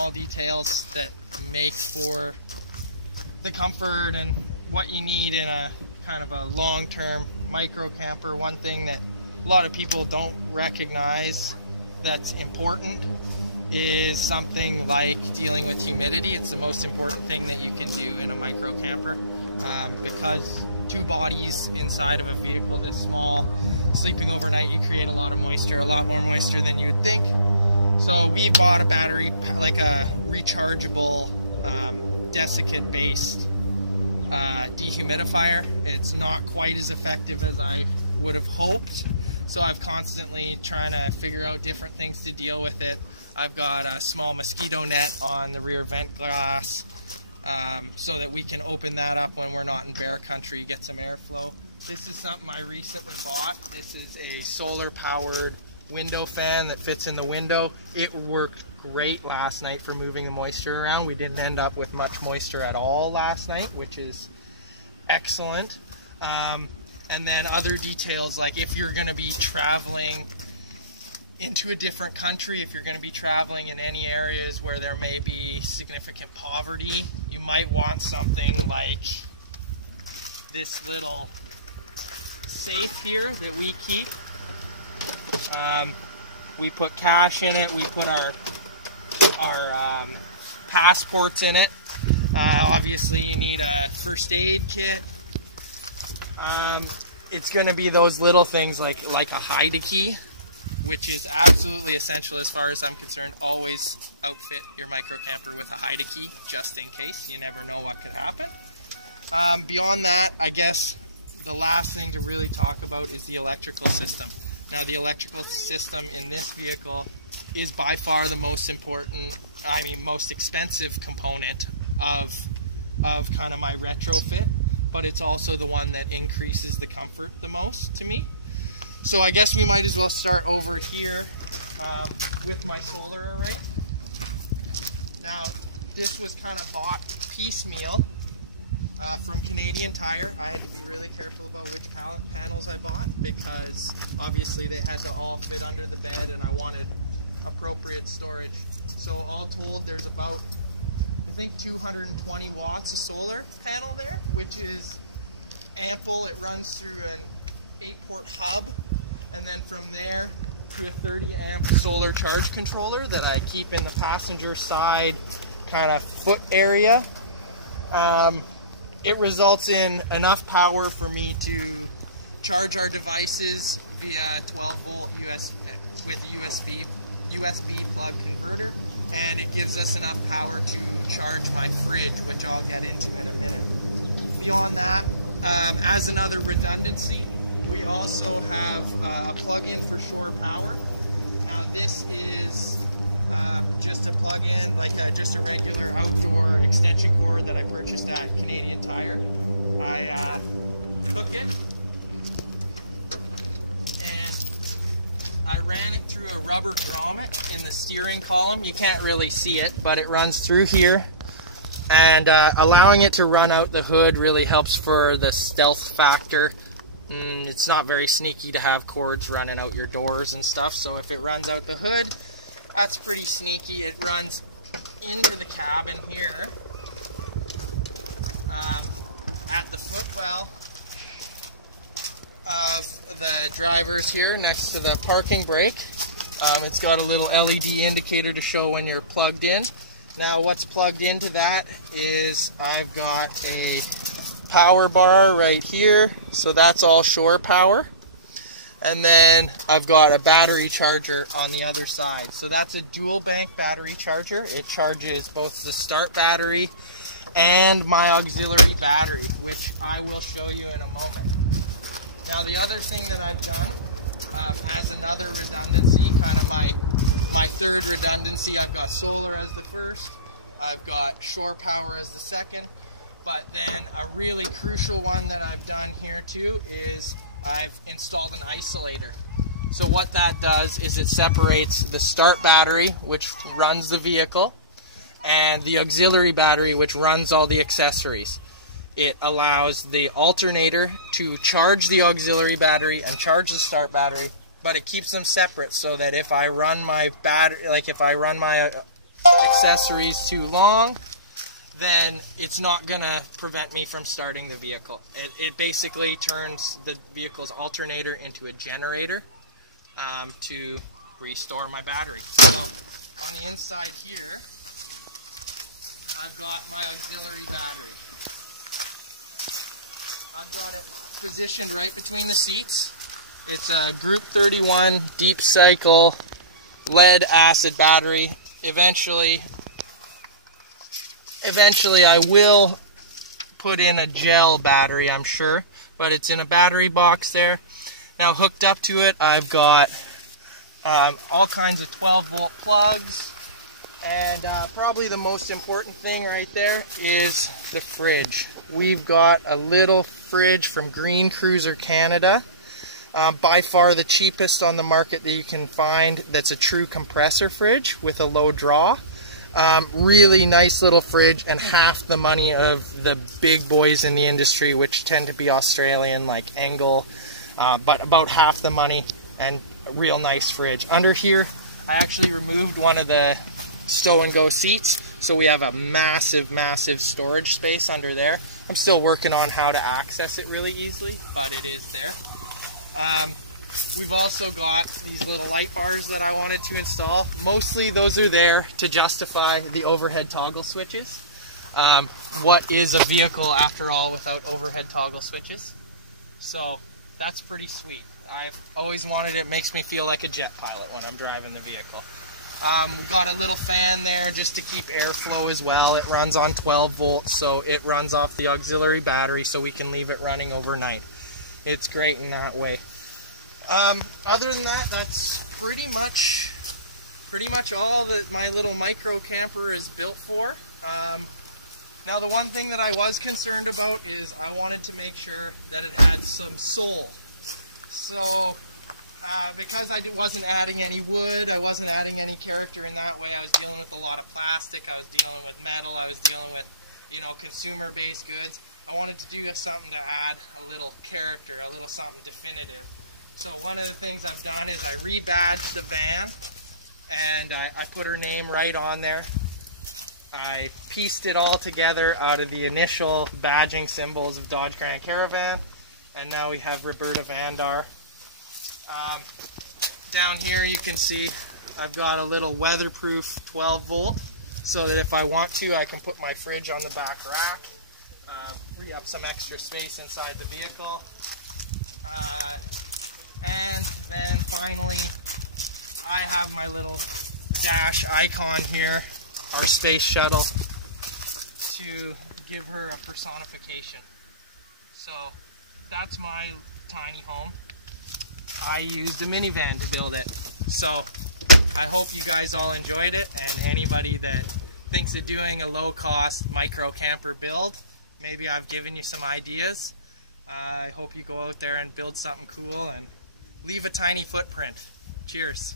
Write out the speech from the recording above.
small details that make for the comfort and what you need in a kind of a long-term micro camper. One thing that a lot of people don't recognize that's important is something like dealing with humidity. It's the most important thing that you can do in a micro camper, because two bodies inside of a vehicle this small, sleeping overnight, you create a lot of moisture, a lot more moisture than you would think. So we bought a battery, like a rechargeable desiccant based dehumidifier. It's not quite as effective as I would have hoped, so I'm constantly trying to figure out different things to deal with it. I've got a small mosquito net on the rear vent glass, so that we can open that up when we're not in bear country, get some airflow. This is something I recently bought. This is a solar powered window fan that fits in the window. It worked great last night for moving the moisture around. We didn't end up with much moisture at all last night, which is excellent. And then other details, like if you're going to be traveling into a different country, if you're going to be traveling in any areas where there may be significant poverty, you might want something like this little safe here that we keep. We put cash in it, we put our passports in it. Obviously you need a first aid kit. It's going to be those little things like a hide key, which is absolutely essential as far as I'm concerned. Always outfit your micro camper with a hide key, just in case. You never know what can happen. Beyond that, I guess the last thing to really talk about is the electrical system. Now, the electrical system in this vehicle is by far the most important, most expensive component of kind of my retrofit, but it's also the one that increases the comfort the most to me. So I guess we might as well start over here with my solar array. Now, this was kind of bought piecemeal from Canadian Tire. I have to be really careful about which panels I bought, because obviously they had to all fit under the bed and I wanted appropriate storage. So all told, there's about, I think, 220 watts of solar panel there, which is ample. It runs through an 8-port hub, and then from there to a 30-amp solar charge controller that I keep in the passenger side kind of foot area. It results in enough power for me to charge our devices via 12-volt USB plug converter, and it gives us enough power to charge my fridge, which I'll get into in a minute. Beyond that, as another redundancy, we also have a plug-in for shore power. Now this is just a plug-in, like just a regular outdoor extension cord that I purchased at Canadian Tire. I hook it, and I ran it through a rubber grommet in the steering column. You can't really see it, but it runs through here. And allowing it to run out the hood really helps for the stealth factor. It's not very sneaky to have cords running out your doors and stuff, so if it runs out the hood, that's pretty sneaky. It runs into the cabin here at the footwell of the driver's here next to the parking brake. It's got a little LED indicator to show when you're plugged in. Now what's plugged into that is I've got a power bar right here, so that's all shore power. And then I've got a battery charger on the other side. So that's a dual bank battery charger. It charges both the start battery and my auxiliary battery, which I will show you in a moment. Now the other thing that I've done as another redundancy, kind of my third redundancy, I've got solar as the first, I've got shore power as the second, but then a really crucial one that I've done here too is I've installed an isolator. So what that does is it separates the start battery, which runs the vehicle, and the auxiliary battery, which runs all the accessories. It allows the alternator to charge the auxiliary battery and charge the start battery, but it keeps them separate so that if I run my battery, like if I run my accessories too long, then it's not going to prevent me from starting the vehicle. It basically turns the vehicle's alternator into a generator to restore my battery. So on the inside here, I've got my auxiliary battery. I've got it positioned right between the seats. It's a Group 31 deep cycle lead acid battery. Eventually I will put in a gel battery, I'm sure, but it's in a battery box there. Now hooked up to it, I've got all kinds of 12-volt plugs, and probably the most important thing right there is the fridge. We've got a little fridge from Green Cruiser Canada. By far the cheapest on the market that you can find that's a true compressor fridge with a low draw. Really nice little fridge, and half the money of the big boys in the industry, which tend to be Australian, like Engel, but about half the money, and a real nice fridge. Under here, I actually removed one of the stow and go seats, so we have a massive, massive storage space under there. I'm still working on how to access it really easily, but it is there. We've also got these little light bars that I wanted to install. Mostly those are there to justify the overhead toggle switches. What is a vehicle, after all, without overhead toggle switches? So that's pretty sweet. I've always wanted it. It makes me feel like a jet pilot when I'm driving the vehicle. We've got a little fan there just to keep airflow as well. It runs on 12 volts, so it runs off the auxiliary battery, so we can leave it running overnight. It's great in that way. Other than that, that's pretty much all that my little micro camper is built for. Now the one thing that I was concerned about is I wanted to make sure that it had some soul. So because I wasn't adding any wood, I wasn't adding any character in that way. I was dealing with a lot of plastic, I was dealing with metal, I was dealing with, you know, consumer-based goods. I wanted to do something to add a little character, a little something definitive. So one of the things I've done is I rebadged the van, and I put her name right on there. I pieced it all together out of the initial badging symbols of Dodge Grand Caravan, and now we have Roberta Vandar. Down here you can see I've got a little weatherproof 12 volt, so that if I want to, I can put my fridge on the back rack, free up some extra space inside the vehicle. And then finally, I have my little dash icon here, our space shuttle, to give her a personification. So that's my tiny home. I used a minivan to build it. So I hope you guys all enjoyed it, and anybody that thinks of doing a low-cost micro camper build, maybe I've given you some ideas. I hope you go out there and build something cool and leave a tiny footprint. Cheers.